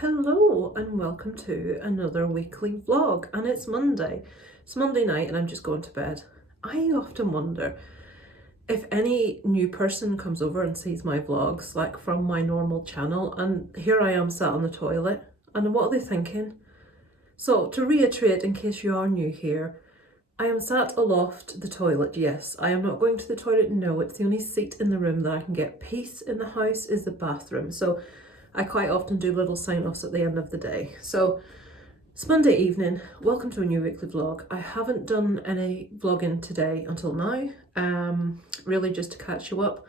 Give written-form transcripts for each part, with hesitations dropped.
Hello and welcome to another weekly vlog, and it's Monday. It's Monday night and I'm just going to bed. I often wonder if any new person comes over and sees my vlogs like from my normal channel, and here I am sat on the toilet, and what are they thinking? So to reiterate, in case you are new here, I am sat aloft the toilet. Yes, I am not going to the toilet. No, it's the only seat in the room that I can get peace in the house is the bathroom. So I quite often do little sign-offs at the end of the day. So it's Monday evening. Welcome to a new weekly vlog. I haven't done any vlogging today until now. Really just to catch you up.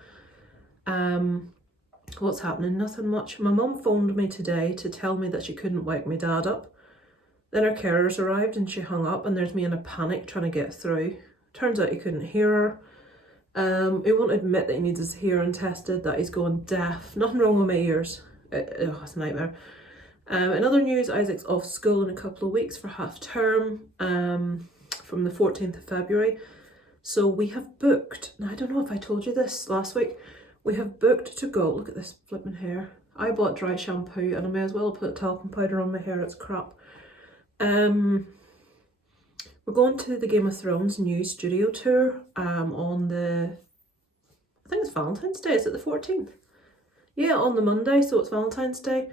What's happening? Nothing much. My mum phoned me today to tell me that she couldn't wake my dad up. Then her carers arrived and she hung up, and there's me in a panic trying to get through. Turns out he couldn't hear her. He won't admit that he needs his hearing tested, that he's going deaf. Nothing wrong with my ears. It's a nightmare. In other news, Isaac's off school in a couple of weeks for half term, from the 14th of February. So we have booked, now I don't know if I told you this last week, we have booked to go, look at this flipping hair. I bought dry shampoo and I may as well put talcum powder on my hair, it's crap. We're going to the Game of Thrones new studio tour on the, I think it's Valentine's Day, is it the 14th? Yeah, on the Monday, so it's Valentine's Day.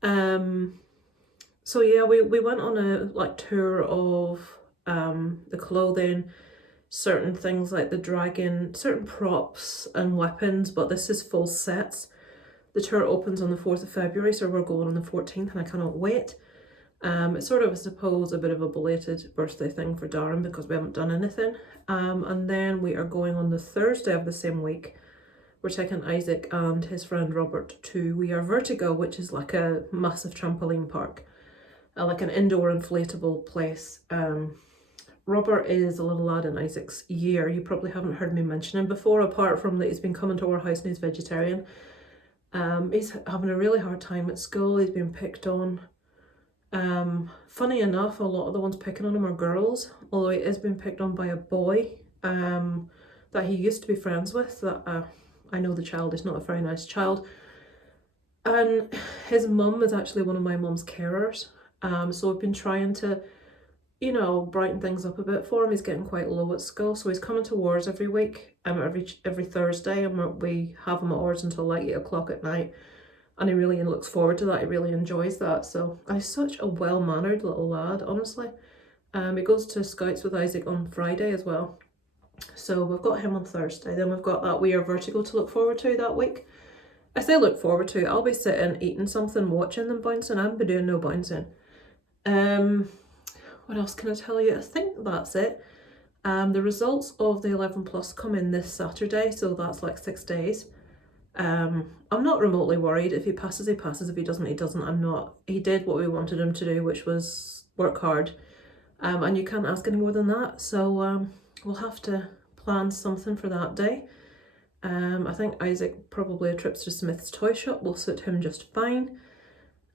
So yeah, we went on a tour of the clothing, certain things like the dragon, certain props and weapons, but this is full sets. The tour opens on the 4th of February, so we're going on the 14th and I cannot wait. It's sort of, I suppose, a bit of a belated birthday thing for Darren because we haven't done anything. And then we are going on the Thursday of the same week. We're taking Isaac and his friend Robert to We Are Vertigo, which is like a massive trampoline park, like an indoor inflatable place. Robert is a little lad in Isaac's year. You probably haven't heard me mention him before, apart from that he's been coming to our house and he's vegetarian. He's having a really hard time at school. He's been picked on. Funny enough, a lot of the ones picking on him are girls, although he is being picked on by a boy that he used to be friends with, that I know the child is not a very nice child. And his mum is actually one of my mum's carers. So we've been trying to, brighten things up a bit for him. He's getting quite low at school, so he's coming to ours every week, every Thursday, and we have him at ours until like 8 o'clock at night. And he really looks forward to that. He really enjoys that. So he's such a well-mannered little lad, honestly. He goes to Scouts with Isaac on Friday as well. So we've got him on Thursday. Then we've got that We Are Vertigo to look forward to that week. I say look forward to, I'll be sitting, eating something, watching them bouncing. I haven't been doing no bouncing. What else can I tell you? I think that's it. The results of the 11 plus come in this Saturday, so that's like 6 days. I'm not remotely worried. If he passes, he passes. If he doesn't, he doesn't. I'm not. He did what we wanted him to do, which was work hard. And you can't ask any more than that. So we'll have to plan something for that day. I think Isaac, probably a trip to Smith's toy shop will suit him just fine.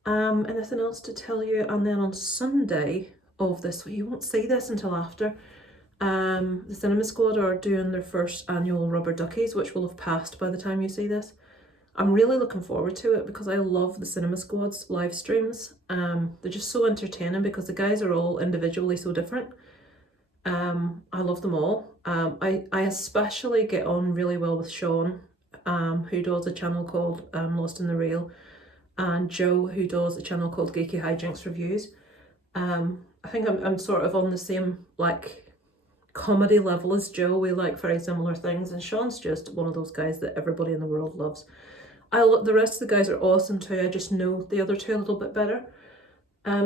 Anything else to tell you? And then on Sunday of this week, you won't see this until after, the Cinema Squad are doing their first Annual Rubber Duckies, which will have passed by the time you see this. I'm really looking forward to it because I love the Cinema Squad's live streams. They're just so entertaining because the guys are all individually so different. I love them all. I especially get on really well with Sean, who does a channel called Lost in the Reel, and Joe, who does a channel called Geeky Hijinks Reviews. I think I'm sort of on the same comedy level as Joe. We like very similar things, and Sean's just one of those guys that everybody in the world loves. The rest of the guys are awesome too. I just know the other two a little bit better.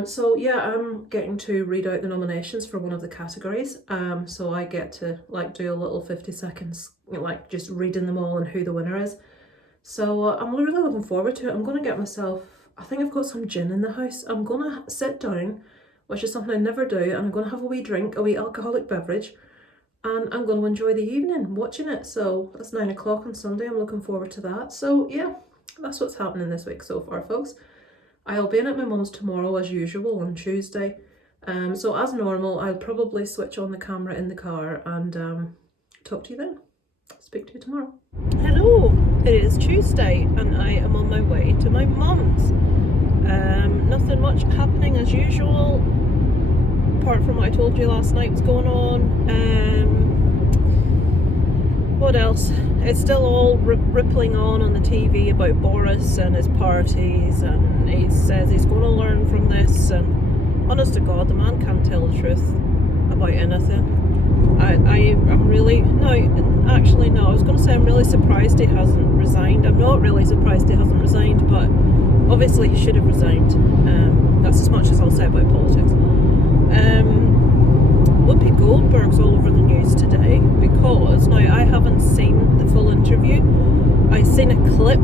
So yeah, I'm getting to read out the nominations for one of the categories. So I get to do a little 50 seconds, just reading them all and who the winner is. So I'm really looking forward to it. I'm going to get myself, I think I've got some gin in the house. I'm going to sit down, which is something I never do, and I'm going to have a wee drink, a wee alcoholic beverage, and I'm going to enjoy the evening watching it. So that's 9 o'clock on Sunday. I'm looking forward to that. So yeah, that's what's happening this week so far, folks. I'll be in at my mum's tomorrow as usual on Tuesday. So as normal, I'll probably switch on the camera in the car and talk to you then. Speak to you tomorrow. Hello, it is Tuesday and I am on my way to my mum's. Nothing much happening as usual, apart from what I told you last night was going on. What else? It's still all rippling on the TV about Boris and his parties, and he says he's going to learn from this, and honest to God, the man can't tell the truth about anything. I'm really, no, actually no, I was going to say I'm really surprised he hasn't resigned. I'm not really surprised he hasn't resigned, but obviously he should have resigned. That's as much as I'll say about politics. Whoopi Goldberg's all over the news today because, now I haven't seen the full interview. I've seen a clip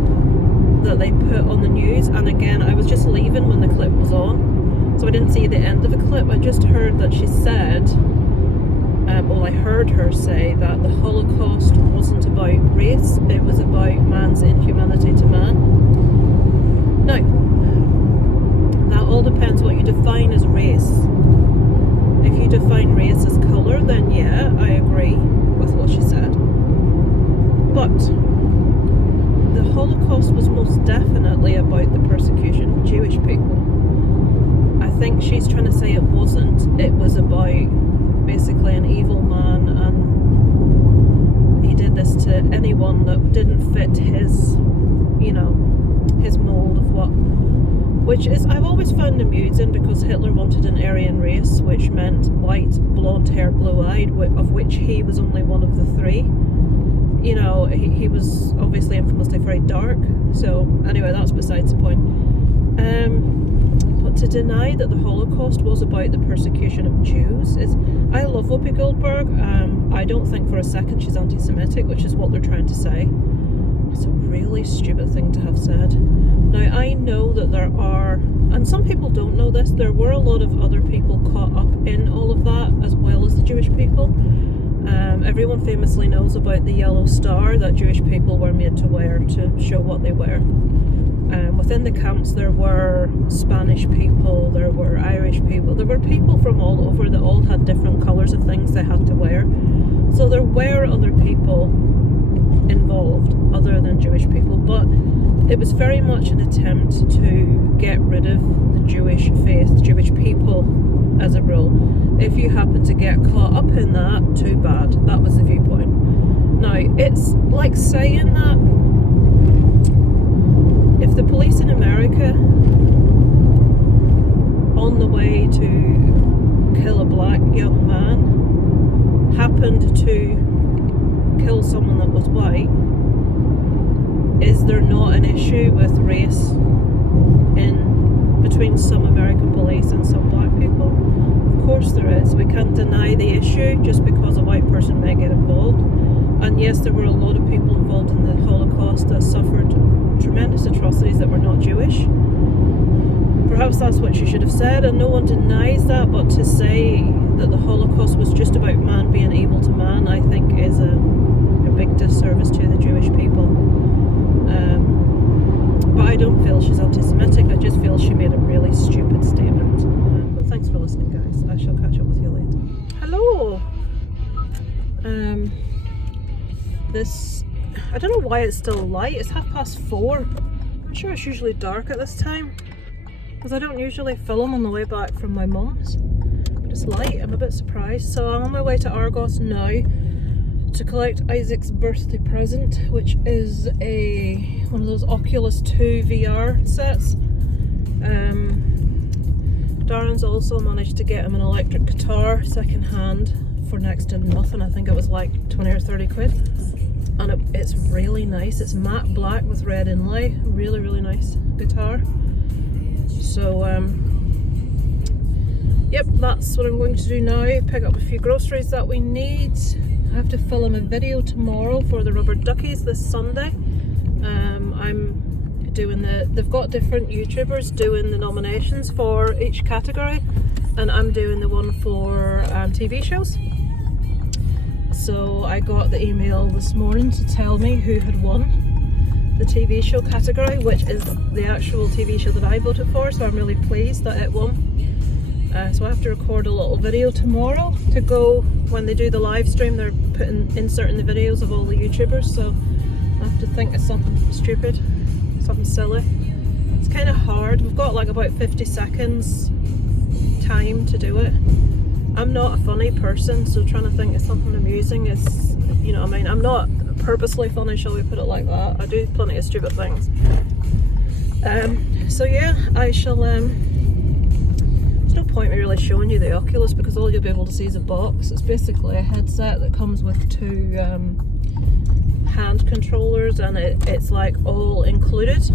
that they put on the news, and again, I was just leaving when the clip was on, so I didn't see the end of the clip. I just heard that she said, I heard her say that the Holocaust wasn't about race, it was about man's inhumanity to man. Now, that all depends what you define as race. If you define race as colour, then yeah, I agree with what she said. But the Holocaust was most definitely about the persecution of Jewish people. I think she's trying to say it wasn't. It was about basically an evil man, and he did this to anyone that didn't fit his, his mould of what. Which is, I've always found amusing, because Hitler wanted an Aryan race, which meant white, blonde hair, blue-eyed, of which he was only one of the three. He was obviously infamously very dark. So anyway, that's besides the point. But to deny that the Holocaust was about the persecution of Jews is... I love Whoopi Goldberg. I don't think for a second she's anti-Semitic, which is what they're trying to say. It's a really stupid thing to have said. Now, I know that there are, and some people don't know this, there were a lot of other people caught up in all of that, as well as the Jewish people. Everyone famously knows about the yellow star that Jewish people were made to wear to show what they were. Within the camps there were Spanish people, there were Irish people, there were people from all over that all had different colours of things they had to wear. So there were other people involved other than Jewish people, but it was very much an attempt to get rid of the Jewish faith, Jewish people as a rule. If you happen to get caught up in that, too bad. That was the viewpoint. Now, it's like saying that if the police in America, on the way to kill a black young man, happened to kill someone that was white, is there not an issue with race in between some American police and some black people? Of course there is. We can't deny the issue just because a white person may get involved. And yes, there were a lot of people involved in the Holocaust that suffered tremendous atrocities that were not Jewish. Perhaps that's what she should have said, and no one denies that, but to say that the Holocaust was just about man being evil to man, I think is a big disservice to the Jewish people. But I don't feel she's anti-Semitic, I just feel she made a really stupid statement. But thanks for listening, guys. I shall catch up with you later. Hello! I don't know why it's still light. It's 4:30. I'm sure it's usually dark at this time, because I don't usually film on the way back from my mum's. But it's light, I'm a bit surprised. So I'm on my way to Argos now to collect Isaac's birthday present, which is one of those Oculus 2 VR sets. Darren's also managed to get him an electric guitar second hand for next to nothing. I think it was like 20 or 30 quid. And it's really nice. It's matte black with red inlay. Really, really nice guitar. So, yep, that's what I'm going to do now. Pick up a few groceries that we need. I have to film a video tomorrow for the Rubber Duckies this Sunday. I'm doing they've got different YouTubers doing the nominations for each category, and I'm doing the one for TV shows. So I got the email this morning to tell me who had won the TV show category, which is the actual TV show that I voted for, so I'm really pleased that it won. So I have to record a little video tomorrow to go when they do the live stream. They're inserting the videos of all the YouTubers, so I have to think of something stupid, something silly. It's kind of hard. We've got like about 50 seconds time to do it. I'm not a funny person, so trying to think of something amusing is, you know what I mean? I'm not purposely funny, shall we put it like that. I do plenty of stupid things. So yeah, I shall, there's no point me really showing you the Oculus because all you'll be able to see is a box. It's basically a headset that comes with two hand controllers, and it's like all included.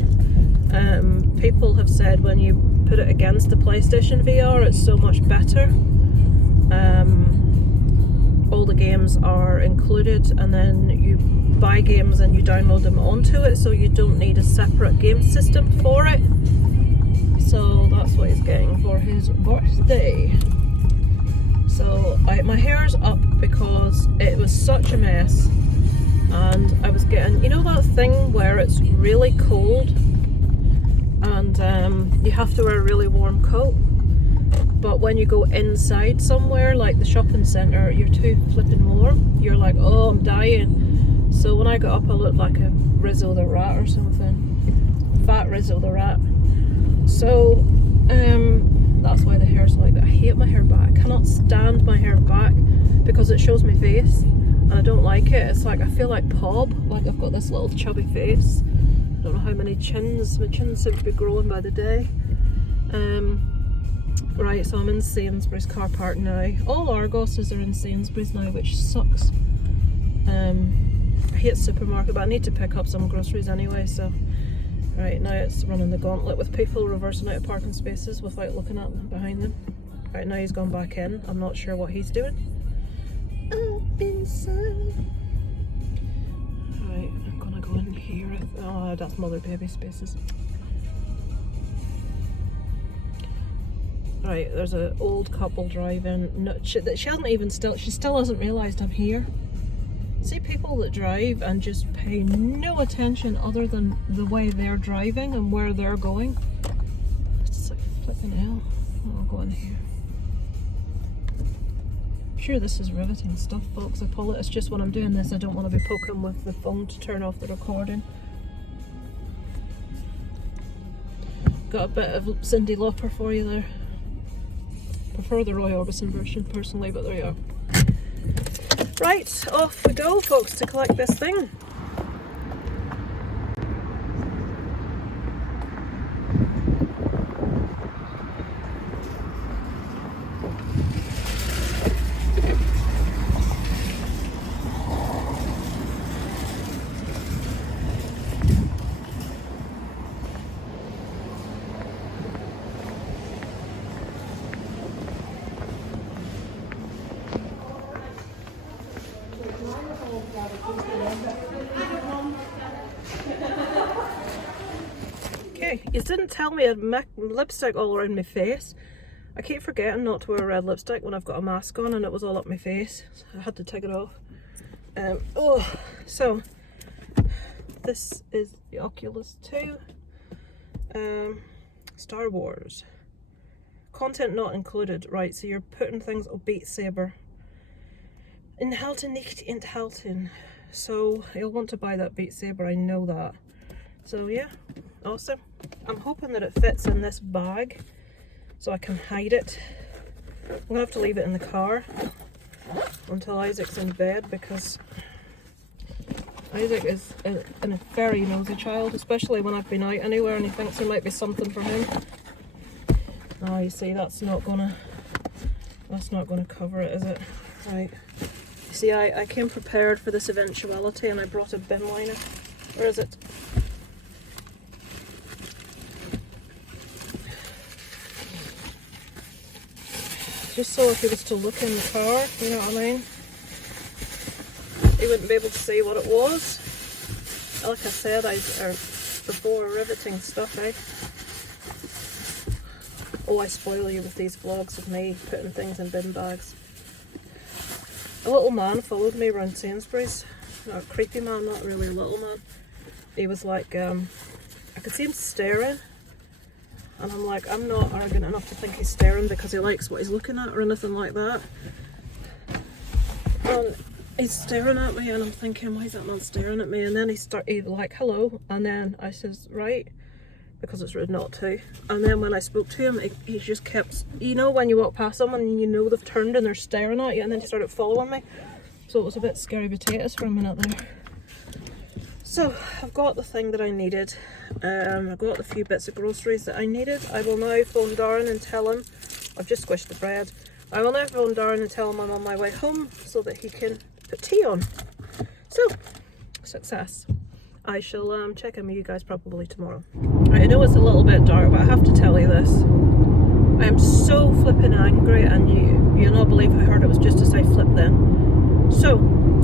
People have said when you put it against the PlayStation VR, it's so much better. All the games are included, and then you buy games and you download them onto it, so you don't need a separate game system for it. So that's what he's getting for his birthday. So my hair's up because it was such a mess, and I was getting, you know that thing where it's really cold and you have to wear a really warm coat, but when you go inside somewhere like the shopping centre, you're too flipping warm. You're like, oh, I'm dying. So when I got up, I looked like a Rizzo the Rat or something. Fat Rizzo the Rat. So that's why the hair's like that. I hate my hair back. I cannot stand my hair back because it shows my face and I don't like it. It's like I feel like Pob, like I've got this little chubby face. I don't know how many chins. My chins seem to be growing by the day. Right, so I'm in Sainsbury's car park now. All Argoses are in Sainsbury's now, which sucks. I hate supermarket, but I need to pick up some groceries anyway, so. Right, now it's running the gauntlet with people reversing out of parking spaces without looking at behind them. Right, now he's gone back in. I'm not sure what he's doing. Up inside. Right, I'm gonna go in here. Oh, that's mother baby spaces. Right, there's an old couple driving. No, she still hasn't realised I'm here. See people that drive and just pay no attention other than the way they're driving and where they're going. It's like flipping hell. I'll go in here. I'm sure this is riveting stuff, folks. I pull it. It's just when I'm doing this, I don't want to be poking with the phone to turn off the recording. Got a bit of Cyndi Lauper for you there. Prefer the Roy Orbison version personally, but there you are. Right, off we go, folks, to collect this thing. Okay, you didn't tell me I had lipstick all around my face. I keep forgetting not to wear red lipstick when I've got a mask on, and it was all up my face, so I had to take it off. So this is the Oculus 2. Star Wars. Content not included. Right, so you're putting things, Beat Saber. Enthalten nicht enthalten. So you'll want to buy that Beat Saber, I know that. So yeah, awesome. I'm hoping that it fits in this bag so I can hide it. I'm gonna have to leave it in the car until Isaac's in bed, because Isaac is a very nosy child, especially when I've been out anywhere and he thinks there might be something for him. Oh, you see, that's not gonna cover it, is it? Right. You see, I came prepared for this eventuality and I brought a bin liner. Where is it? Just so if he was to look in the car, you know what I mean? He wouldn't be able to see what it was. Like I said, before riveting stuff, eh? Oh, I spoil you with these vlogs of me putting things in bin bags. A little man followed me around Sainsbury's. A creepy man, not really a little man. He was like, I could see him staring. And I'm like, I'm not arrogant enough to think he's staring because he likes what he's looking at or anything like that. And he's staring at me and I'm thinking, why is that man staring at me? And then he like, hello. And then I says, right, because it's rude not to. And then when I spoke to him, he just kept, you know when you walk past someone and you know they've turned and they're staring at you, and then he started following me. So it was a bit scary potatoes for a minute there. So I've got the thing that I needed. I've got the few bits of groceries that I needed. I will now phone Darren and tell him, I've just squished the bread. I will now phone Darren and tell him I'm on my way home so that he can put tea on. So, success. I shall check in with you guys probably tomorrow. Right, I know it's a little bit dark, but I have to tell you this. I am so flipping angry, and you'll not believe I heard it was just as I flipped then. So,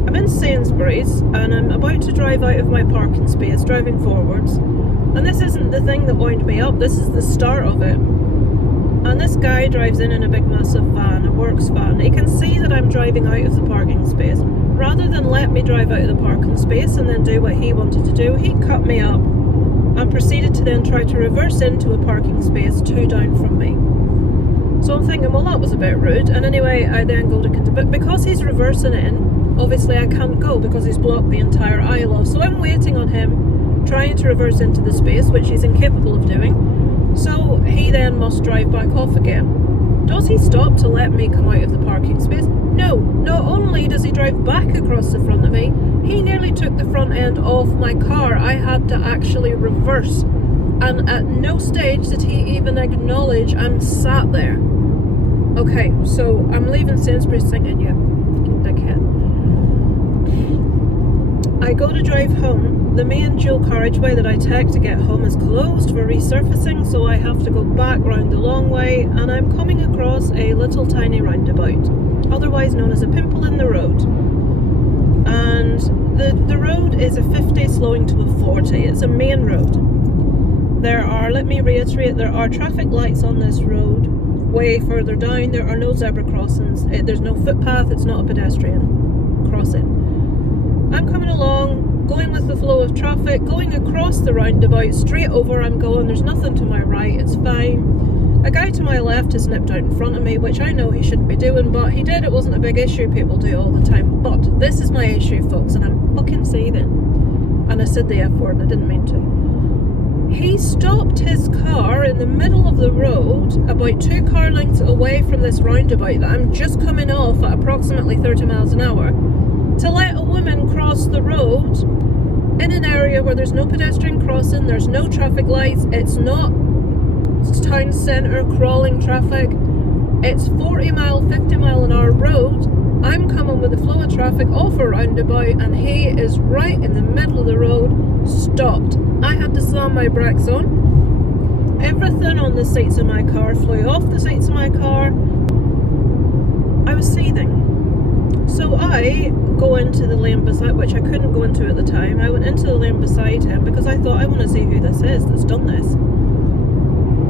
I'm in Sainsbury's and I'm about to drive out of my parking space, driving forwards. And this isn't the thing that wound me up, this is the start of it. And this guy drives in a big massive van, a works van. He can see that I'm driving out of the parking space. Rather than let me drive out of the parking space and then do what he wanted to do, he cut me up and proceeded to then try to reverse into a parking space 2 down from me. So I'm thinking, well, that was a bit rude. And anyway, I then go to, but because he's reversing in, obviously I can't go because he's blocked the entire aisle off. So I'm waiting on him, trying to reverse into the space, which he's incapable of doing. So he then must drive back off again. Does he stop to let me come out of the parking space? No, not only does he drive back across the front of me, he nearly took the front end off my car. I had to actually reverse. And at no stage did he even acknowledge I'm sat there. Okay, so I'm leaving Sainsbury's thinking, yeah, dickhead. I go to drive home. The main dual carriageway that I take to get home is closed for resurfacing, so I have to go back round the long way, and I'm coming across a little tiny roundabout, otherwise known as a pimple in the road. And the road is a 50 slowing to a 40. It's a main road. There are, let me reiterate, there are traffic lights on this road. Way further down, there are no zebra crossings. There's no footpath, it's not a pedestrian crossing. I'm coming along, going with the flow of traffic, going across the roundabout, straight over I'm going, there's nothing to my right, it's fine. A guy to my left has nipped out in front of me, which I know he shouldn't be doing, but he did, it wasn't a big issue, people do it all the time. But this is my issue, folks, and I'm fucking seething. And I said the F word, and I didn't mean to. He stopped his car in the middle of the road, about 2 car lengths away from this roundabout that I'm just coming off at approximately 30 miles an hour, to let a woman cross the road in an area where there's no pedestrian crossing, there's no traffic lights, it's not town centre crawling traffic, it's 40 mile, 50 mile an hour road. I'm coming with the flow of traffic off a roundabout and he is right in the middle of the road, stopped. I had to slam my brakes on. Everything on the seats of my car flew off the seats of my car. I was seething. So I go into the lane beside, which I couldn't go into at the time. I went into the lane beside him because I thought, I want to see who this is that's done this.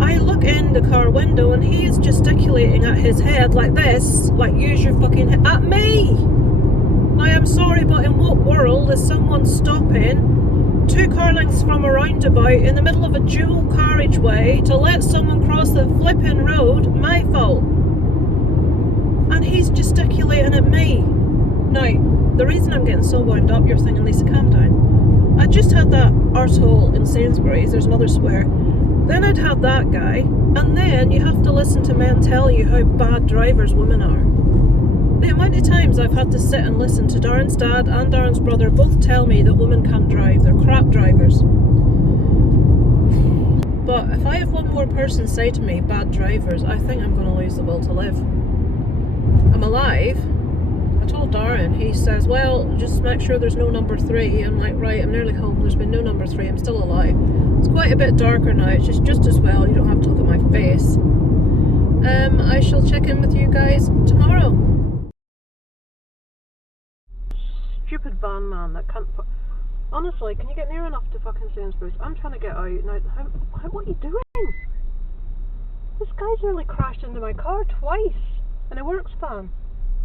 I look in the car window and he is gesticulating at his head like this, like use your fucking head, at me! Now I'm sorry, but in what world is someone stopping 2 car lengths from a roundabout in the middle of a dual carriageway to let someone cross the flipping road? My fault. And he's gesticulating at me. Now, the reason I'm getting so wound up, you're thinking, Lisa, calm down. I just had that arsehole in Sainsbury's, there's another swear. Then I'd had that guy, and then you have to listen to men tell you how bad drivers women are. The amount of times I've had to sit and listen to Darren's dad and Darren's brother both tell me that women can't drive, they're crap drivers. But if I have one more person say to me, bad drivers, I think I'm going to lose the will to live. I'm alive. I told Darren, he says, well, just make sure there's no number 3. I'm like, right, I'm nearly home, there's been no number 3, I'm still alive. It's quite a bit darker now, it's just as well, you don't have to look at my face. I shall check in with you guys tomorrow. Stupid van man that can't put... Honestly, can you get near enough to fucking Sainsbury's? I'm trying to get out. Now, what are you doing? This guy's nearly crashed into my car twice in a works van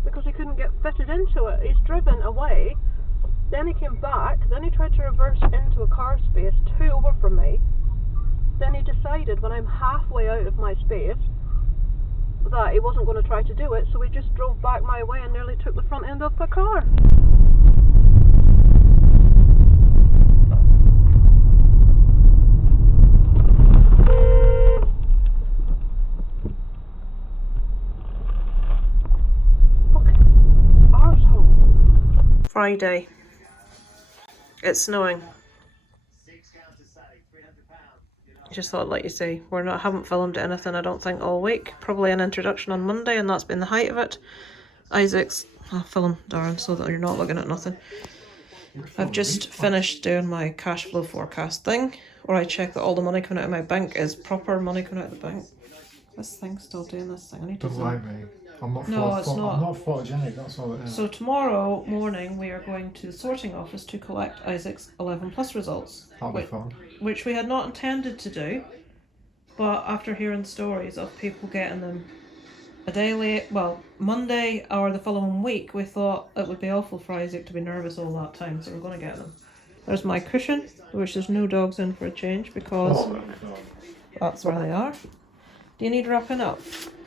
because he couldn't get fitted into it. He's driven away, then he came back, then he tried to reverse into a car space 2 over from me. Then he decided when I'm halfway out of my space that he wasn't going to try to do it, so he just drove back my way and nearly took the front end off my car. Friday. It's snowing. Just thought I'd let you see. Haven't filmed anything, I don't think, all week. Probably an introduction on Monday, and that's been the height of it. I'll film, Darren, so that you're not looking at nothing. I've just finished doing my cash flow forecast thing, where I check that all the money coming out of my bank is proper money coming out of the bank. This thing's still doing this thing. I need to Don't like me. I'm not I'm not photogenic, that's all it is. So tomorrow morning we are going to the sorting office to collect Isaac's 11 plus results. That'll be fun. Which we had not intended to do, but after hearing stories of people getting them a day late, well, Monday or the following week, we thought it would be awful for Isaac to be nervous all that time, so we're going to get them. There's my cushion, which there's no dogs in for a change because that's where they are. Do you need wrapping up?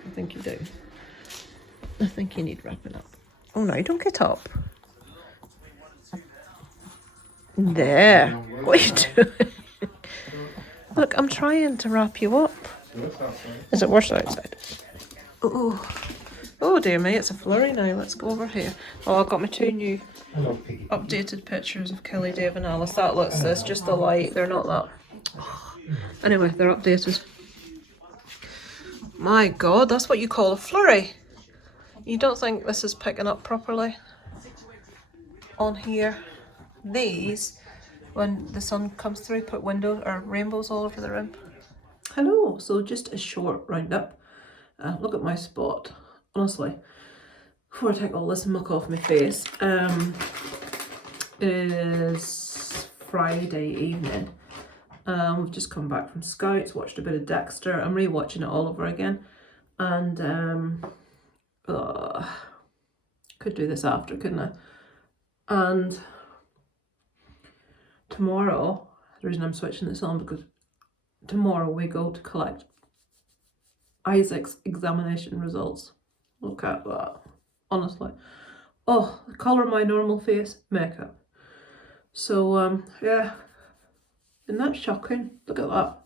I think you do. I think you need wrapping up. Oh no, don't get up. There. What are you doing? Look, I'm trying to wrap you up. Is it worse outside? Oh, oh dear me, it's a flurry now. Let's go over here. Oh, I've got my two new updated pictures of Kelly, Dave and Alice. That looks this, just the light. They're not that. Anyway, they're updated. My God, that's what you call a flurry. You don't think this is picking up properly on here? These, when the sun comes through, put windows or rainbows all over the room. Hello, so just a short roundup. Look at my spot. Honestly, before I take all this muck off my face, it is Friday evening. We've just come back from Scouts, watched a bit of Dexter. I'm re-watching it all over again, and could do this after, couldn't I? And tomorrow, the reason I'm switching this on, because tomorrow we go to collect Isaac's examination results. Look at that, honestly. Oh, the colour of my normal face, makeup. So, yeah, isn't that shocking? Look at that.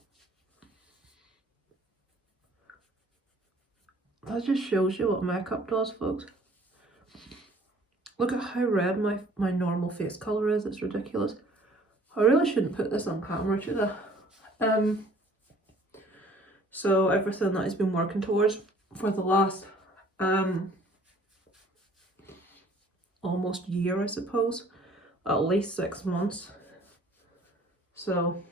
That just shows you what makeup does, folks. Look at how red my normal face colour is, it's ridiculous. I really shouldn't put this on camera, should I? So everything that he's been working towards for the last almost year, I suppose, at least 6 months. So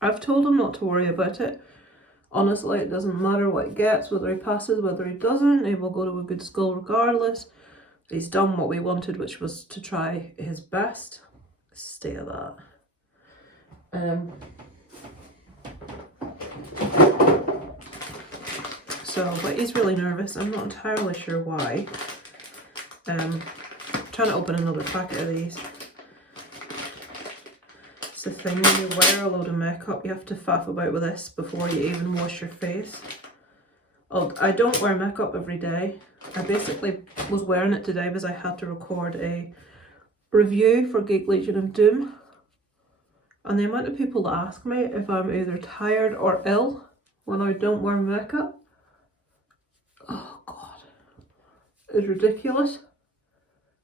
I've told him not to worry about it. Honestly, it doesn't matter what he gets, whether he passes, whether he doesn't, he will go to a good school regardless. He's done what we wanted, which was to try his best. Stay at that. But he's really nervous. I'm not entirely sure why. I'm trying to open another packet of these. It's the thing, when you wear a load of makeup, you have to faff about with this before you even wash your face. Oh, I don't wear makeup every day. I basically was wearing it today because I had to record a review for Geek Legion of Doom. And the amount of people that ask me if I'm either tired or ill when I don't wear makeup, oh God, it's ridiculous.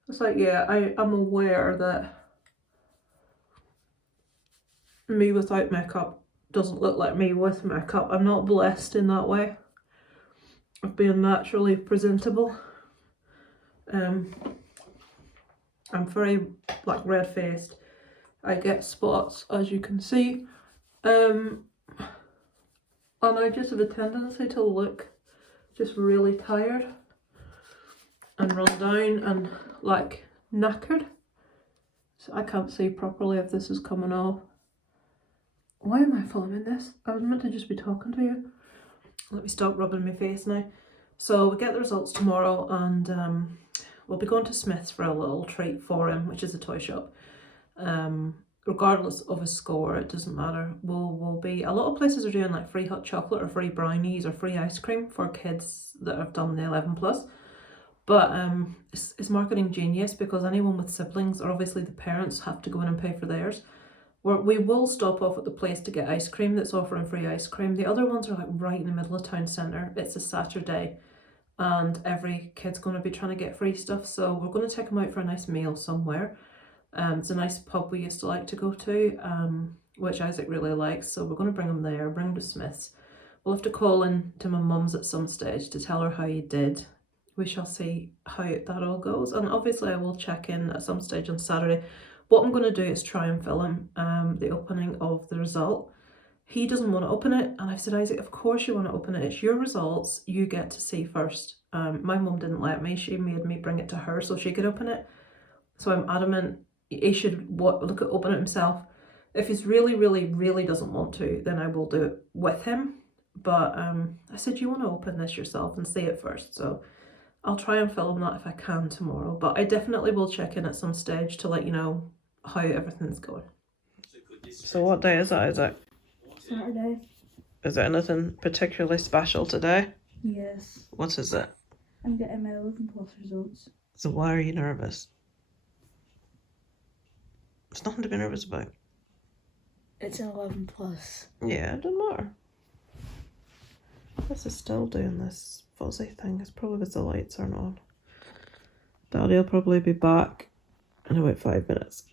It's like, yeah, I'm aware that me without makeup doesn't look like me with makeup. I'm not blessed in that way of being naturally presentable. I'm very like red-faced. I get spots, as you can see, and I just have a tendency to look just really tired and run down and like knackered. So I can't see properly if this is coming off. Why am I filming this? I was meant to just be talking to you. Let me stop rubbing my face now. So we get the results tomorrow, and we'll be going to Smith's for a little treat for him, which is a toy shop. Regardless of his score, it doesn't matter. We'll be, a lot of places are doing like free hot chocolate or free brownies or free ice cream for kids that have done the 11 plus. But it's marketing genius, because anyone with siblings, or obviously the parents, have to go in and pay for theirs. We will stop off at the place to get ice cream that's offering free ice cream. The other ones are like right in the middle of town centre. It's a Saturday, and every kid's going to be trying to get free stuff, so we're going to take them out for a nice meal somewhere. It's a nice pub we used to like to go to, which Isaac really likes, so we're going to bring him there, bring him to Smith's. We'll have to call in to my mum's at some stage to tell her how he did. We shall see how that all goes, and obviously I will check in at some stage on Saturday. What I'm going to do is try and film the opening of the result. He doesn't want to open it, and I've said, Isaac, of course you want to open it. It's your results, you get to see first. My mum didn't let me. She made me bring it to her so she could open it. So I'm adamant he should open it himself. If he's really, really, really doesn't want to, then I will do it with him. But I said, you want to open this yourself and see it first. So I'll try and film that if I can tomorrow. But I definitely will check in at some stage to let you know how everything's going. So what day is it, Isaac? Saturday. Is it anything particularly special today? Yes. What is it? I'm getting my 11 plus results. So why are you nervous? There's nothing to be nervous about. It's an 11 plus. Yeah, it doesn't matter. This is still doing this fuzzy thing. It's probably because the lights aren't on. Daddy'll probably be back in about 5 minutes.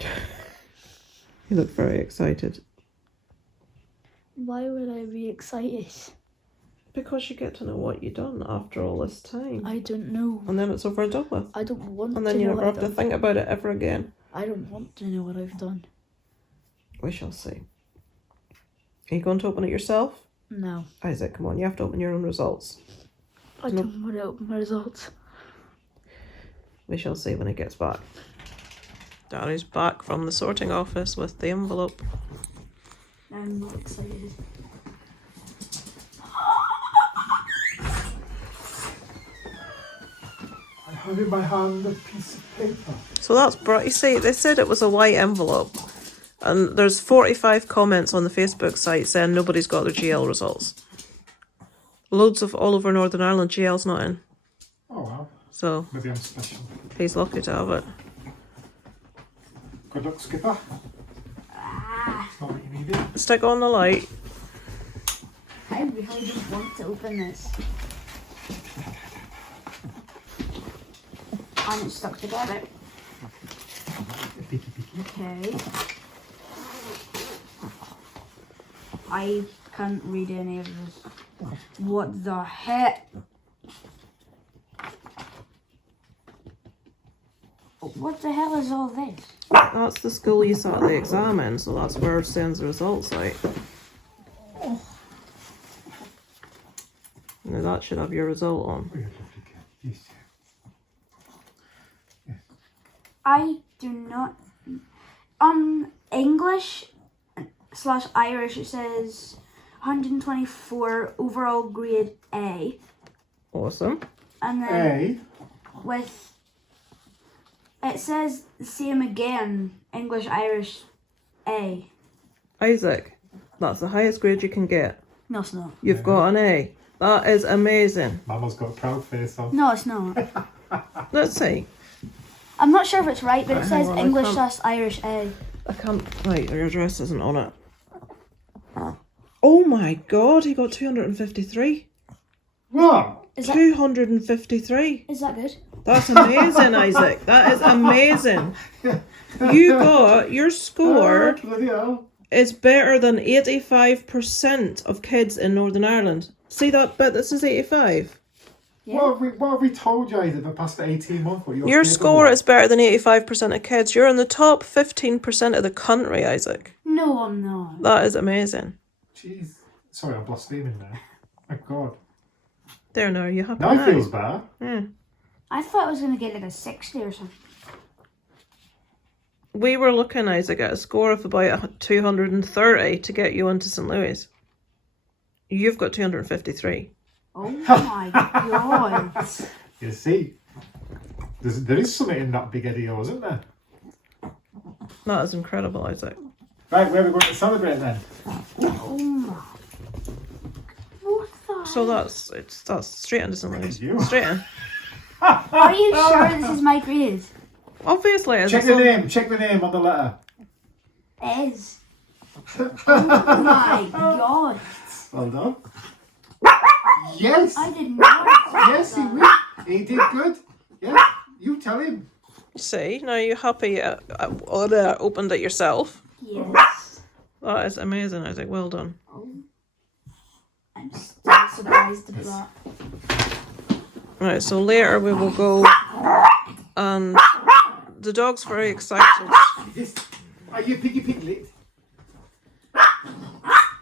You look very excited. Why would I be excited? Because you get to know what you've done after all this time. I don't know. And then it's over and done with. I don't want And to then you know never what have to think about it ever again. I don't want to know what I've done. We shall see. Are you going to open it yourself? No. Isaac, come on, you have to open your own results. I don't want to open my results. We shall see when he gets back. Daddy's back from the sorting office with the envelope. I'm not excited. I have in my hand a piece of paper. So that's bright. You see, they said it was a white envelope. And there's 45 comments on the Facebook site saying nobody's got their GL results. Loads of all over Northern Ireland, GL's not in. Oh well, So maybe I'm special. he's lucky to have it. Good luck, Skipper. It's not what you needed. Stick on the light. I really don't want to open this. And it's stuck together. Peeky peeky. Okay. I can't read any of this. What the heck? What the hell is all this? That's the school you sat the exam in, so that's where it sends the results out. Now that should have your result on. Oh, you're a lovely kid. Yes. Yes. I do not. English / Irish, it says 124 overall grade A. Awesome. And then A. with. It says the same again, English, Irish, A. Isaac, that's the highest grade you can get. No, it's not. You've got an A. That is amazing. Mama's got a proud face on. No, it's not. Let's see. I'm not sure if it's right, but it Hang says on, I English can't- / Irish A. I can't. Right, your address isn't on it. Oh my god, he got 253. What? Is that 253. is that good? That's amazing, Isaac. That is amazing. You got your score Oh, bloody hell. is better than 85% of kids in Northern Ireland. See that bit that says 85? Yeah. What have we told you, Isaac, the past 18 months? What, Your score is better than 85% of kids. You're in the top 15% of the country, Isaac. No, I'm not. That is amazing. Jeez. Sorry, I'm blaspheming there. My God. There now, you happy Now now? it feels better. Yeah. I thought I was gonna get like a 60 or something. We were looking, Isaac, at a score of about 230 to get you into St. Louis. You've got 253. Oh my god. You see, there is something in that big head of yours, isn't there? That is incredible, Isaac. Right, where are we going to celebrate then? Oh my. What the So that's straight into St. Louis. You. Straight in. Are you sure this is my grade? Obviously, as Check a the son- name. Check the name on the letter. Is. Oh my god. Well done. Yes. I did not. Yes, he will. He did good. Yes. You tell him. See, now you're happy opened it yourself. Yes. That is amazing, Isaac. Well done. Oh. I'm still surprised at that. Right, so later we will go, and the dog's very excited. Yes. Are you piggy piglet?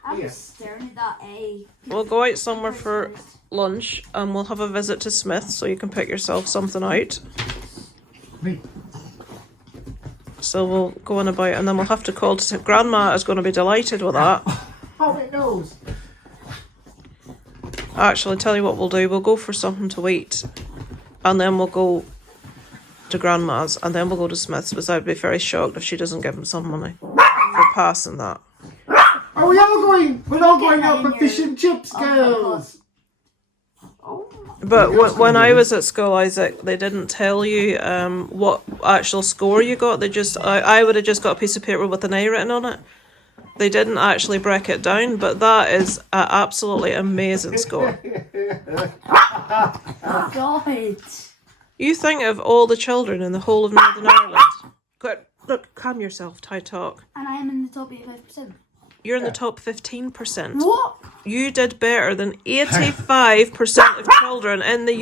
I'm Yes. staring at that A. We'll go out somewhere for lunch, and we'll have a visit to Smith's, so you can pick yourself something out. Me. So we'll go on about, and then we'll have to call to Grandma is going to be delighted with that. Oh, it knows. Actually, tell you what we'll do. We'll go for something to eat, and then we'll go to Grandma's, and then we'll go to Smith's, because I'd be very shocked if she doesn't give him some money for passing that. Are we all going? We're all going out for fish and chips, girls. Oh. But when I was at school, Isaac, they didn't tell you what actual score you got. They just, I would have just got a piece of paper with an A written on it. They didn't actually break it down, but that is an absolutely amazing score. Oh, God. You think of all the children in the whole of Northern Ireland. Good. Look, calm yourself, Ty talk. And I am in the top 85%. You're in the top 15%. What? You did better than 85% of children in the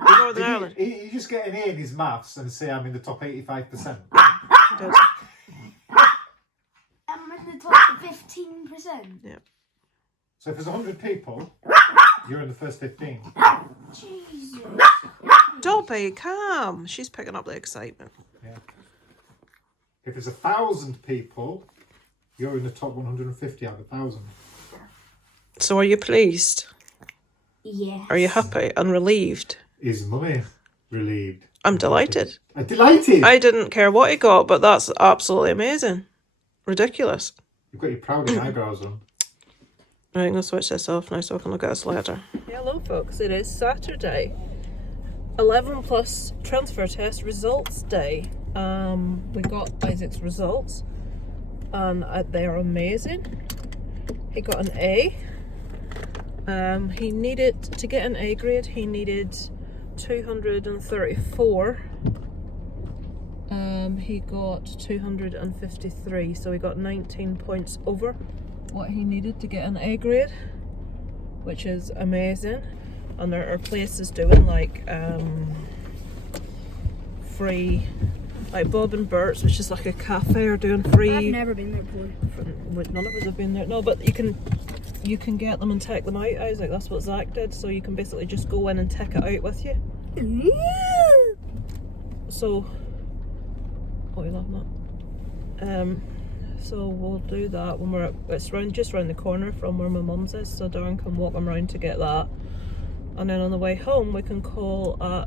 Northern Ireland. He just get an A in his maths and say I'm in the top 85%. You did. I'm in the top 15%. Yeah. So if there's 100 people, you're in the first 15. Jesus. Dobby, calm. She's picking up the excitement. Yeah. If there's 1,000 people, you're in the top 150 out of 1,000. So are you pleased? Yes. Are you happy and relieved? Is Mummy relieved? I'm delighted. I'm delighted. I didn't care what he got, but that's absolutely amazing. Ridiculous. You've got your proud eyebrows on. Right, I'm going to switch this off now so I can look at this later. Hello folks, it is Saturday. 11 plus transfer test results day. We got Isaac's results and they're amazing. He got an A. He needed, to get an A grade, he needed 234. He got 253, so he got 19 points over what he needed to get an A grade, which is amazing. And there are places doing like free, like Bob and Bert's, which is like a cafe, are doing free. I've never been there before. None of us have been there. No, but you can get them and take them out, Isaac. That's what Zach did. So you can basically just go in and take it out with you. So, oh, you love that. So we'll do that when it's just round the corner from where my mum's is. So Darren can walk him round to get that, and then on the way home we can call at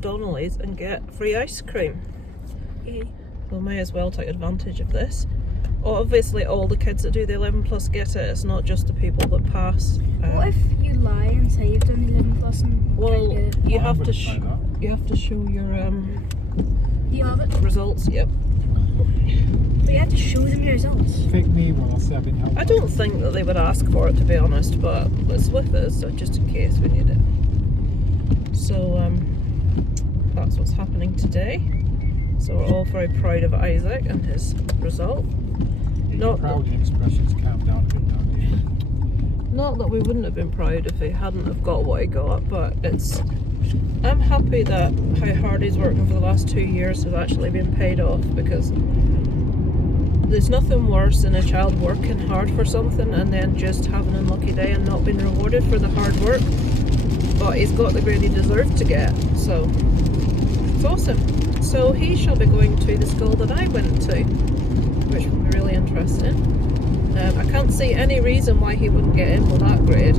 Donnelly's and get free ice cream. So we may as well take advantage of this. Obviously all the kids that do the 11 plus get it, it's not just the people that pass. What if you lie and say you've done the 11 plus and Well, try to get it? you have to show your You have it? results. Yep. But you have to show them your results. Fake me when I say I've been helped. I don't think that they would ask for it, to be honest, but it's with us, so just in case we need it. So that's what's happening today. So we're all very proud of Isaac and his result. Your proud expressions calm down a bit now, dear. Not that we wouldn't have been proud if he hadn't have got what he got, but I'm happy that how hard he's working for the last 2 years has actually been paid off, because there's nothing worse than a child working hard for something and then just having an unlucky day and not being rewarded for the hard work. But he's got the grade he deserved to get, so it's awesome. So he shall be going to the school that I went to, which will be really interesting. I can't see any reason why he wouldn't get in with that grade.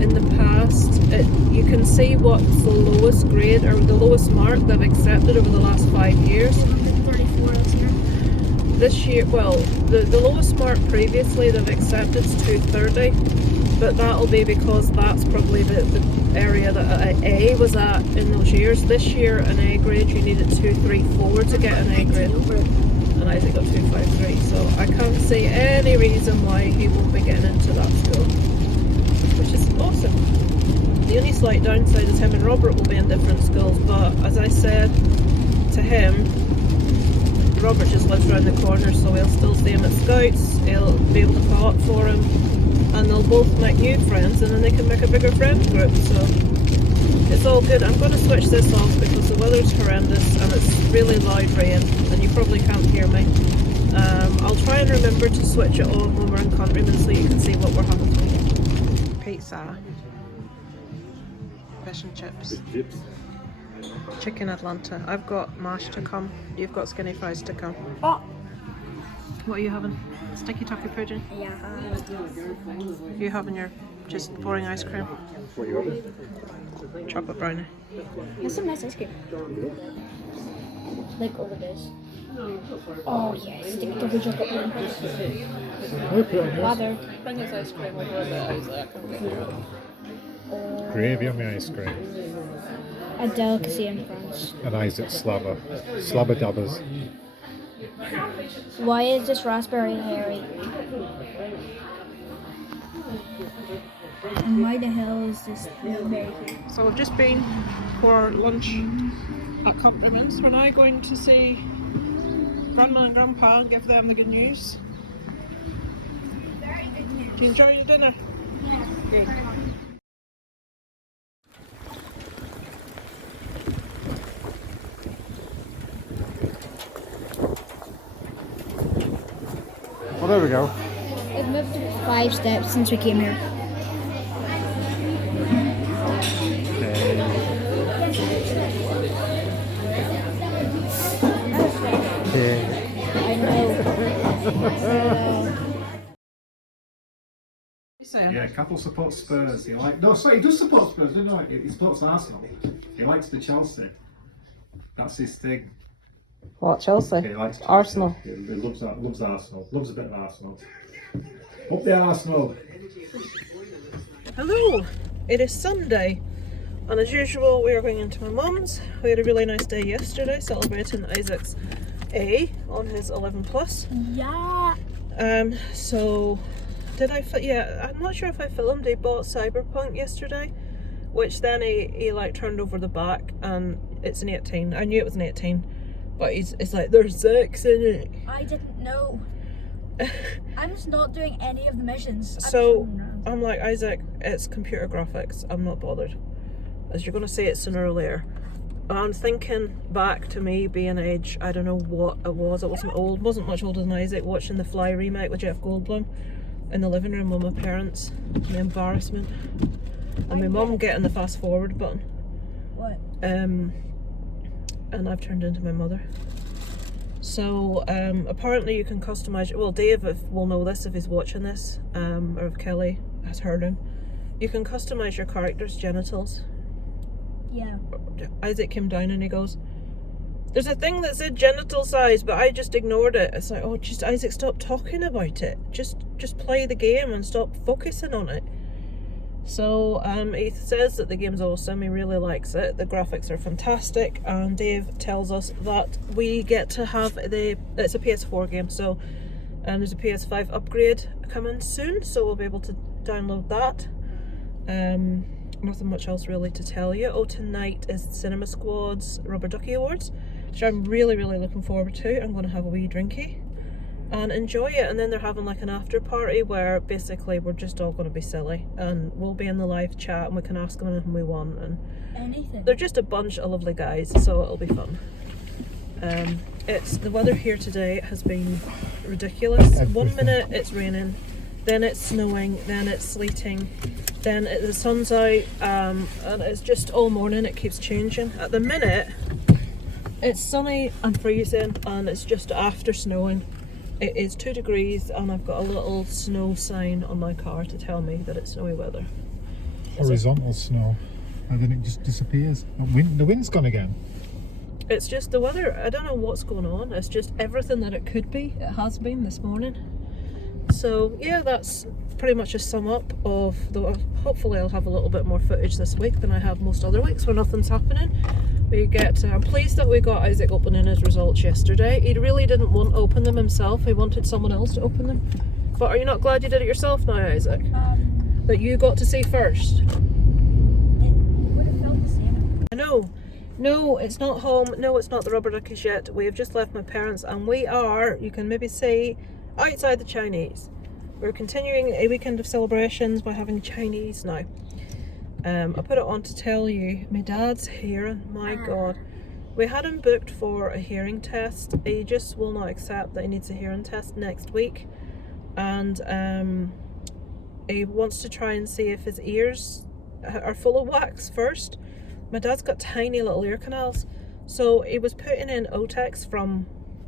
In the past, you can see what's the lowest grade or the lowest mark they've accepted over the last 5 years. 34 this year. This year, well, the lowest mark previously they've accepted is 230, but that'll be because that's probably the area that an A was at in those years. This year, an A grade, you needed 234 to get an A grade, and Isaac got 253, so I can't see any reason why he won't be getting into that school. which is awesome. The only slight downside is him and Robert will be in different schools, but as I said to him, Robert just lives around the corner, so he'll still see him at Scouts, he'll be able to call up for him, and they'll both make new friends, and then they can make a bigger friend group, so it's all good. I'm going to switch this off because the weather's horrendous and it's really loud rain, and you probably can't hear me. I'll try and remember to switch it on when we're in Countryman so you can see what we're having. Pizza. Fish and chips. Chicken Atlanta. I've got mash to come. You've got skinny fries to come. Oh. What are you having? Sticky toffee pudding? Yeah. You having your just boring ice cream? What are you having? Chocolate brownie. That's some nice ice cream. Like over this. Oh yes, sticky toffee chocolate pudding. Lather. Bring this ice cream over a bit, Isaac. Gravy on my ice cream. A delicacy in France. And Isaac slabber. Slabber dabbers. Why is this raspberry hairy? And why the hell is this blueberry here? So we've just been for lunch at Countryman's. We're now going to see Grandma and Grandpa and give them the good news. Very good news. Do you enjoy your dinner? Good. Well, there we go. We've moved 5 steps since we came here. I know. Yeah, Capital supports Spurs. He does support Spurs, doesn't he? He supports Arsenal. He likes the Chelsea. That's his thing. What, Chelsea? Okay, he likes Chelsea. Arsenal. He loves Arsenal. Loves a bit of Arsenal. Up the Arsenal. Hello! It is Sunday, and as usual we are going into my mum's. We had a really nice day yesterday celebrating Isaac's A on his 11 plus. Yeah. So did I yeah, I'm not sure if I filmed. He bought Cyberpunk yesterday, which then he like turned over the back and it's an 18. I knew it was an 18, but it's like there's sex in it. I didn't know. I'm just not doing any of the missions. So I'm like, Isaac, it's computer graphics. I'm not bothered. As you're going to say it sooner or later. I'm thinking back to me being age, I don't know what it was. It wasn't old, wasn't much older than Isaac, watching the Fly remake with Jeff Goldblum in the living room with my parents. The embarrassment. And my mum getting the fast forward button. What? And I've turned into my mother. So apparently you can customise, well Dave will know this if he's watching this, or if Kelly has heard him. You can customise your character's genitals. Yeah. Isaac came down and he goes, there's a thing that said genital size, but I just ignored it. It's like, oh just Isaac, stop talking about it. Just play the game and stop focusing on it. So he says that the game's awesome, he really likes it, the graphics are fantastic, and Dave tells us that we get to have it's a PS4 game, so there's a PS5 upgrade coming soon, so we'll be able to download that. Nothing much else really to tell you. Oh, tonight is Cinema Squad's Rubber Ducky Awards, which I'm really looking forward to. I'm going to have a wee drinky and enjoy it, and then they're having like an after party where basically we're just all going to be silly and we'll be in the live chat and we can ask them anything we want, and Anything. they're just a bunch of lovely guys, so it'll be fun. It's the weather here today has been ridiculous. 1 minute it's raining, then it's snowing, then it's sleeting, then the sun's out, and it's just all morning it keeps changing. At the minute it's sunny and freezing and it's just after snowing. It is 2 degrees and I've got a little snow sign on my car to tell me that it's snowy weather. Horizontal snow. And then it just disappears. The wind's gone again. It's just the weather, I don't know what's going on. It's just everything that it could be, it has been this morning. So yeah, that's pretty much a sum up of hopefully I'll have a little bit more footage this week than I have most other weeks where nothing's happening. I'm pleased that we got Isaac opening his results yesterday. He really didn't want to open them himself, he wanted someone else to open them. But are you not glad you did it yourself now, Isaac? that you got to see first. It would have felt the same. I know. No, it's not home. No, it's not the Rubber Duckies yet. We have just left my parents and we are, you can maybe see, outside the Chinese. We're continuing a weekend of celebrations by having Chinese now. I put it on to tell you, my dad's hearing, my God. We had him booked for a hearing test. He just will not accept that he needs a hearing test next week. And he wants to try and see if his ears are full of wax first. My dad's got tiny little ear canals. So he was putting in Otex from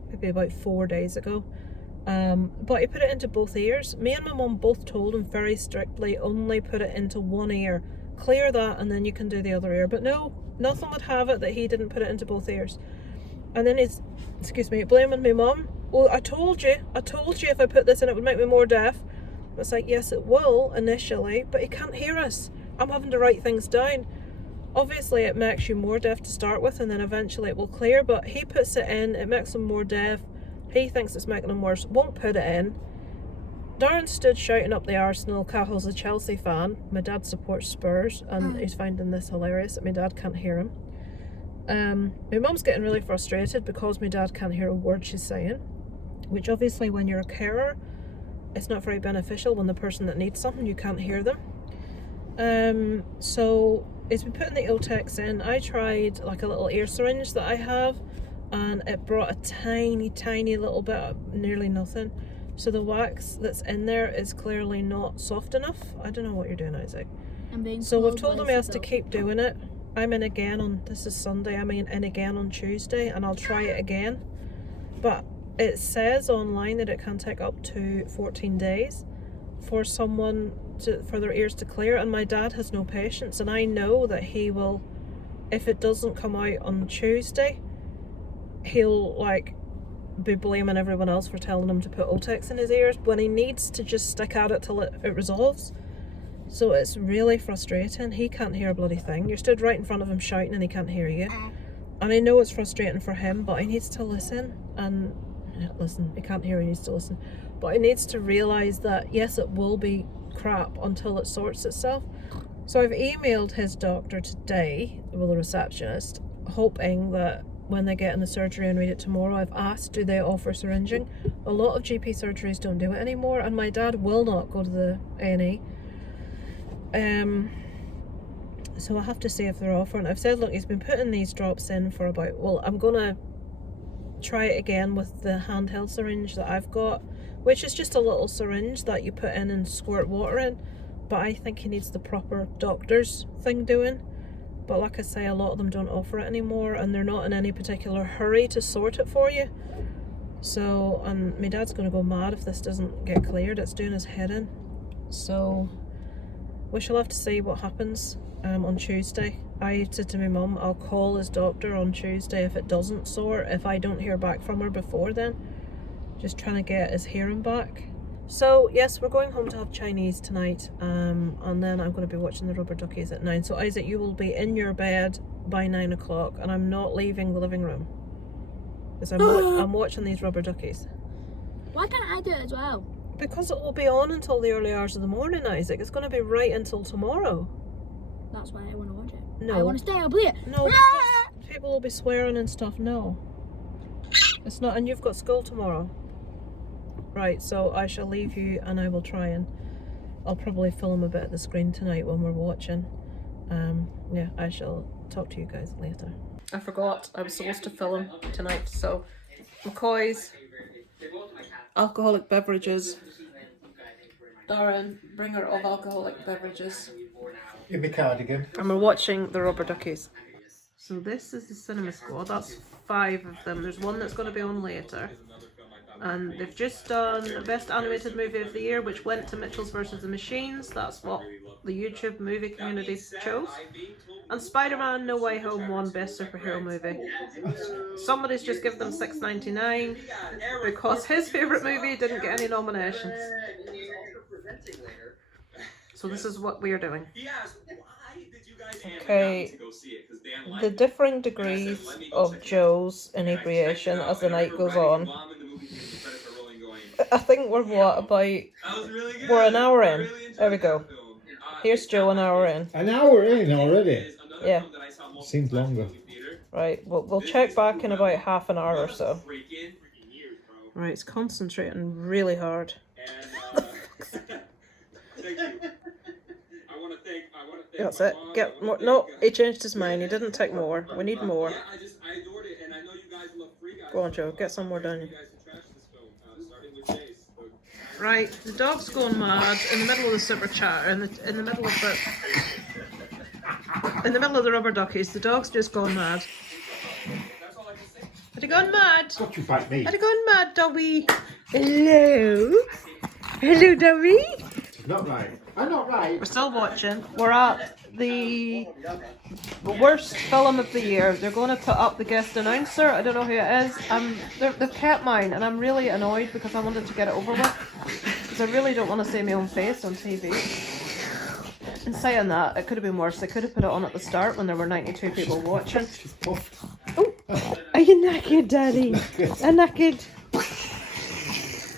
maybe about 4 days ago. But he put it into both ears. Me and my mum both told him very strictly, only put it into one ear. Clear that and then you can do the other ear. But no, nothing would have it that he didn't put it into both ears. And then he's, excuse me, blaming my mum. Well, I told you if I put this in it would make me more deaf. It's like, yes it will initially, but he can't hear us. I'm having to write things down. Obviously it makes you more deaf to start with and then eventually it will clear, but he puts it in, it makes him more deaf. He thinks it's making him worse, won't put it in. Darren stood shouting up the Arsenal. Cahill's a Chelsea fan. My dad supports Spurs and he's finding this hilarious that my dad can't hear him. My mum's getting really frustrated because my dad can't hear a word she's saying, which obviously when you're a carer, it's not very beneficial when the person that needs something, you can't hear them. So he's been putting the Otex in. I tried like a little ear syringe that I have and it brought a tiny little bit, nearly nothing. So the wax that's in there is clearly not soft enough. I don't know what you're doing, Isaac. So we've told him he has to keep doing it. I'm in again on, this is Sunday, I'm in again on Tuesday and I'll try it again. But it says online that it can take up to 14 days for someone for their ears to clear, and my dad has no patience and I know that he will, if it doesn't come out on Tuesday, he'll like be blaming everyone else for telling him to put Otex in his ears when he needs to just stick at it till it resolves. So it's really frustrating. He can't hear a bloody thing. You're stood right in front of him shouting and he can't hear you. And I know it's frustrating for him, but he needs to listen. And listen, he can't hear, he needs to listen. But he needs to realise that yes, it will be crap until it sorts itself. So I've emailed his doctor today, well, the receptionist, hoping that when they get in the surgery and read it tomorrow, I've asked, do they offer syringing? A lot of GP surgeries don't do it anymore, and my dad will not go to the A&E. So I have to see if they're offering. I've said, look, he's been putting these drops in for about, well, I'm gonna try it again with the handheld syringe that I've got, which is just a little syringe that you put in and squirt water in, but I think he needs the proper doctor's thing doing. But like I say, a lot of them don't offer it anymore and they're not in any particular hurry to sort it for you. So, and my dad's gonna go mad if this doesn't get cleared. It's doing his head in. So we shall have to see what happens on Tuesday. I said to my mum, I'll call his doctor on Tuesday if it doesn't sort, if I don't hear back from her before then. Just trying to get his hearing back. So yes, we're going home to have Chinese tonight, and then I'm going to be watching the Rubber Duckies at 9. So Isaac, you will be in your bed by 9 o'clock and I'm not leaving the living room. Because I'm watching these Rubber Duckies. Why can't I do it as well? Because it will be on until the early hours of the morning, Isaac. It's going to be right until tomorrow. That's why I want to watch it. No. I want to stay up late. No, people will be swearing and stuff. No. It's not, and you've got school tomorrow. Right, so I shall leave you and I will try and I'll probably film a bit of the screen tonight when we're watching. Yeah, I shall talk to you guys later. I forgot I was supposed to film tonight, so McCoy's alcoholic beverages. Darren, bringer of alcoholic beverages. In the cardigan. And we're watching the Rubber Duckies. So this is the cinema squad. That's 5 of them. There's one that's going to be on later. And they've just done Best Animated Movie of the Year, which went to Mitchell's vs. the Machines. That's what the YouTube movie community chose. And Spider-Man No Way Home won Best Superhero Movie. Somebody's just given them $6.99 because his favourite movie didn't get any nominations. So this is what we are doing. Okay, the differing degrees of Joe's inebriation as the night goes on. I think we're what, about, we're an hour in. There we go. Here's Joe an hour in. An hour in already? Yeah. Seems longer. Right, we'll check back in about half an hour or so. Right, it's concentrating really hard. That's it. Get more. No, he changed his mind. He didn't take more. We need more. Go on, Joe. Get some more down. Right, the dog's going mad in the middle of the super chat. In the middle of the rubber duckies, the dog's just gone mad. Had he gone mad? Got you bite me. Had he gone mad, Dobby? Hello? Hello, Dobby? Not right. I'm not right. We're still watching. We're at the worst film of the year. They're going to put up the guest announcer. I don't know who it is. They've kept mine, and I'm really annoyed because I wanted to get it over with. Because I really don't want to see my own face on TV. And saying that, it could have been worse. They could have put it on at the start when there were 92 people watching. She's puffed. Oh, are you knackered, Daddy? I'm knackered.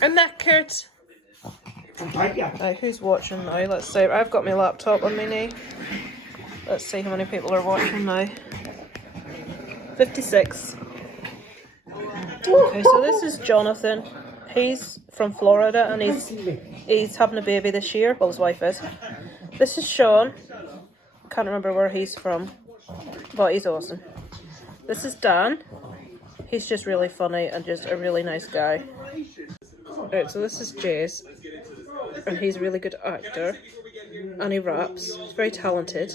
I'm knackered. Right, who's watching now? Let's see. I've got my laptop on my knee. Let's see how many people are watching now. 56. Okay, so this is Jonathan. He's from Florida and he's having a baby this year. Well, his wife is. This is Sean. Can't remember where he's from, but he's awesome. This is Dan. He's just really funny and just a really nice guy. Right, so this is Jace. And he's a really good actor. And he raps. He's very talented.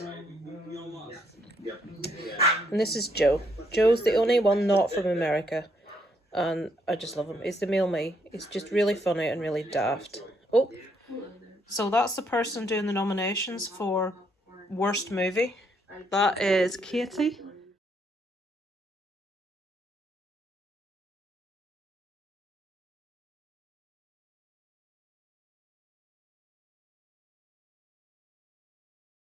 And this is Joe. Joe's the only one not from America. And I just love him. He's the male me. He's just really funny and really daft. Oh. So that's the person doing the nominations for worst movie. That is Katie.